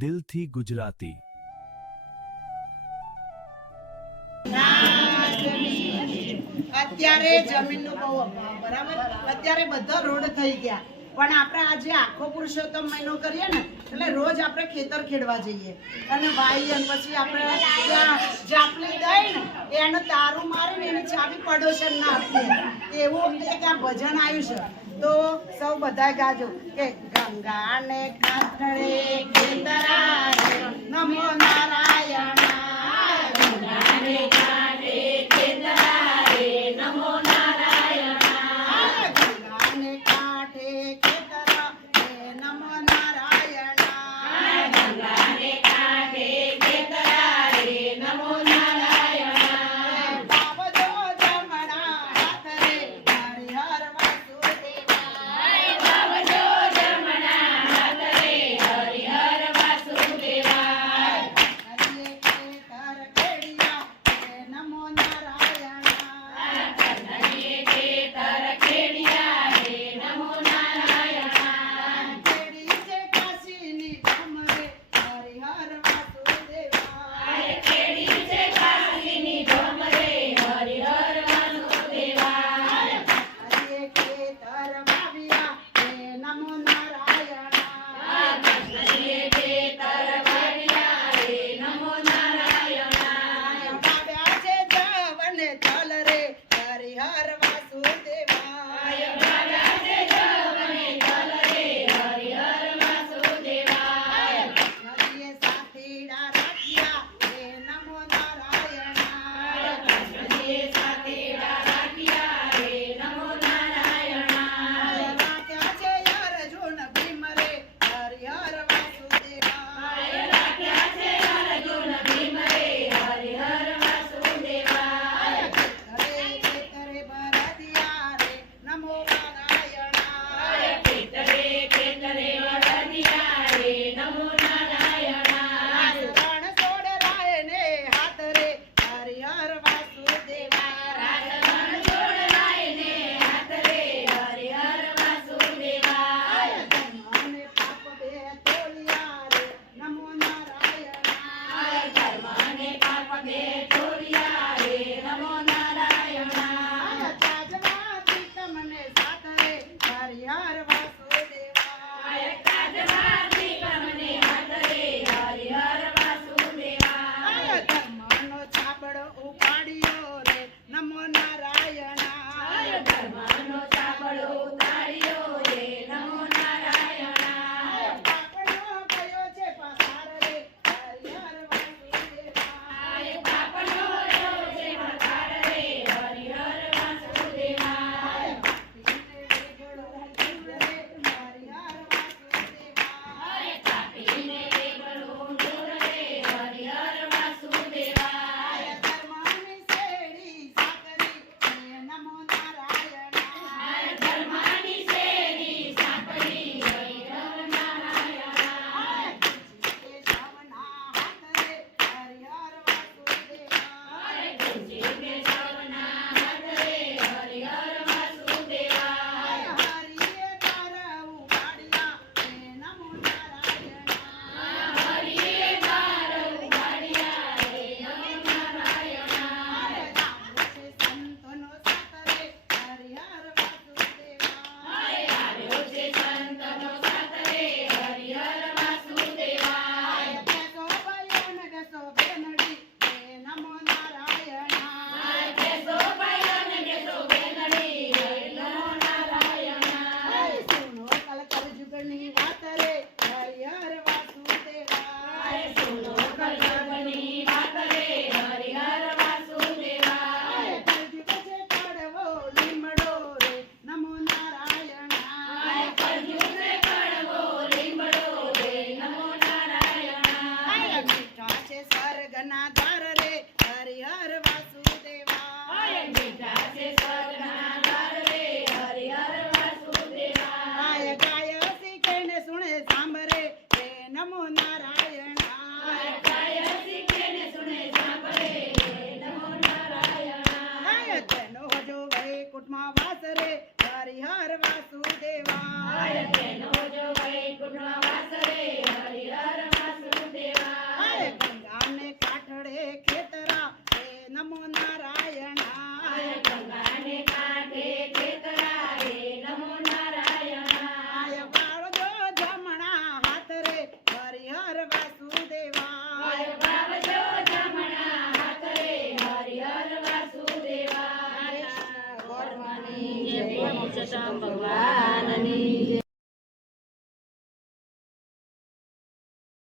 દિલથી ગુજરાતી। અત્યારે જમીનનો બહુ અભાવ, બરાબર। અત્યારે બધા રોડ થઈ ગયા, પણ આપણે આજે આખો પુરુષોત્તમ મહિનો કરીએ ને એટલે રોજ આપણે ખેતર ખેડવા જઈએ અને વાઈ અને પછી આપણે ત્યાં જાપલી દઈ ને એને તારું મારીને એની ચાવી પડોશરને આપીએ। એવું એક આ ભજન આવ્યું છે, તો સૌ બધા ગાજો કે ગંગાને કાંઠે ખેતરા રે નમો નારાયણ, ગંગાને કાંઠે ખેતરા રે નમો નારાયણ, ગંગાને કાંઠે ખેતરા રે નમો નારાયણ, ગંગાને કાંઠે ખેતરા રે નમો નારાયણ, બાબજો જમણા હાથ રે હરિહર વાસુદેવાય, બાબજો જમણા હાથ રે હરિહર વાસુદેવાય, હરિએ ખેતર ખેડિયા રે નમો નારાયણ, હરિએ ખેતર ખેડિયા રે નમો નારાયણ, ખેડી છે કાશીની ધામ રે હરિહર વાસુદેવાય, ખેડી છે કાશીની ધામ રે હરિહર વાસુદેવાય, હરિએ ખેતર વાવ્યા રે નમો નારાયણ, હરિએ ખેતર વાવ્યા રે નમો નારાયણ, વાવ્યા છે જવન જલ રે હરિહર વાસુદેવાય, વાવ્યા છે જવન જલ રે હરિહર વાસુદેવાય, હરિએ સાથીડા રાખ્યા રે નમો નારાયણ, હરિએ સાથીડા રાખ્યા રે નમો નારાયણ, રાખ્યા છે અર્જુન ભીમ રે હરિહર વાસુદેવાય, રાખ્યા છે અર્જુન ભીમ રે હરિહર વાસુદેવાય, હરે ખેતરે ભરદિયા રે નમો નારાયણ, ખેતરે ખેતરે ભરદિયા રે નમો નારાયણ, રણ છોડ રાય ને હાથ રે હરિહર વાસુદેવાય, રણ છોડ રાય ને હાથ રે હરિહર વાસુદેવાય, ધર્મ ને પાપ બે તોલિયા રે નમો નારાયણ, ધર્મ ને પાપ બે તોલિયા રે નમો નારાયણ, તાજવાથી તમને સાથ રે હરિહર વાસુદેવાય, તાજવાથી તમને હાથ રે હરિહર વાસુદેવાય, ધર્મનો છાબડો ઉપાડ્યો રે નમો નારાયણ, ધર્મનો છાબડો ઉતાર્યો રે નમો નારાયણ, પાપનો ગયો છે પસાર રે હરિહર વાસુદેવાય, પાપનો ગયો છે પસાર રે હરિહર વાસુદેવાય, પાપીને વેગળો દૂર રે હરિહર વાસુદેવાય, પાપીને વેગળો દૂર રે હરિહર વાસુદેવાય, ધર્મની શેરી સાકરી રે નમો નારાયણ, ધર્મની શેરી સાકરી હરિહર નારાયણ, કેશવના હાથ રે હરિહર વાસુદેવાય, કેશવના હાથ રે હરિહર વાસુદેવાય, હરિએ તાર ઉપાડ્યા રે નમો નારાયણ, હરિએ તાર ઉપાડ્યા રે નમો નારાયણ, આવ્યો છે સંતનો સાથ રે હરિહર વાસુદેવાય, આવ્યો છે સંતનો સાથ રે હરિહર વાસુદેવાય, કેસો ભાઈઓ ને કેસો બેનડી રે નમો નારાયણ, કેસો ભાઈઓ ને કેસો બેનડી રે નમો નારાયણ, સુનો કલ કલયુગની વાત રે હરિહર વાસુદેવાય, સુનો કલયુગની વાત રે હરિહર વાસુદેવાય, કલયુગ છે કડવો લીમડો રે નમો નારાયણ, કલયુગ છે કડવો લીમડો રે નમો નારાયણ, મીઠા છે સ્વર્ગના દ્વાર રે હરિહર વાસુદેવાય, મીઠા છે સ્વર્ગના દ્વાર રે હરિહર વાસુદેવાય, ગાય શીખે ને સુણે સાંભળે રે નમો નારાયણ, ગાય શીખે ને સુણે સાંભળે રે નમો નારાયણ, તેનો જો વૈકુંઠમાં વાસ રે હરિહર વાસુદેવાય, તેનો જો વૈકુંઠમાં વાસ રે હરિહર વાસુદેવાય, પુરુષોત્તમ ભગવાનની જય.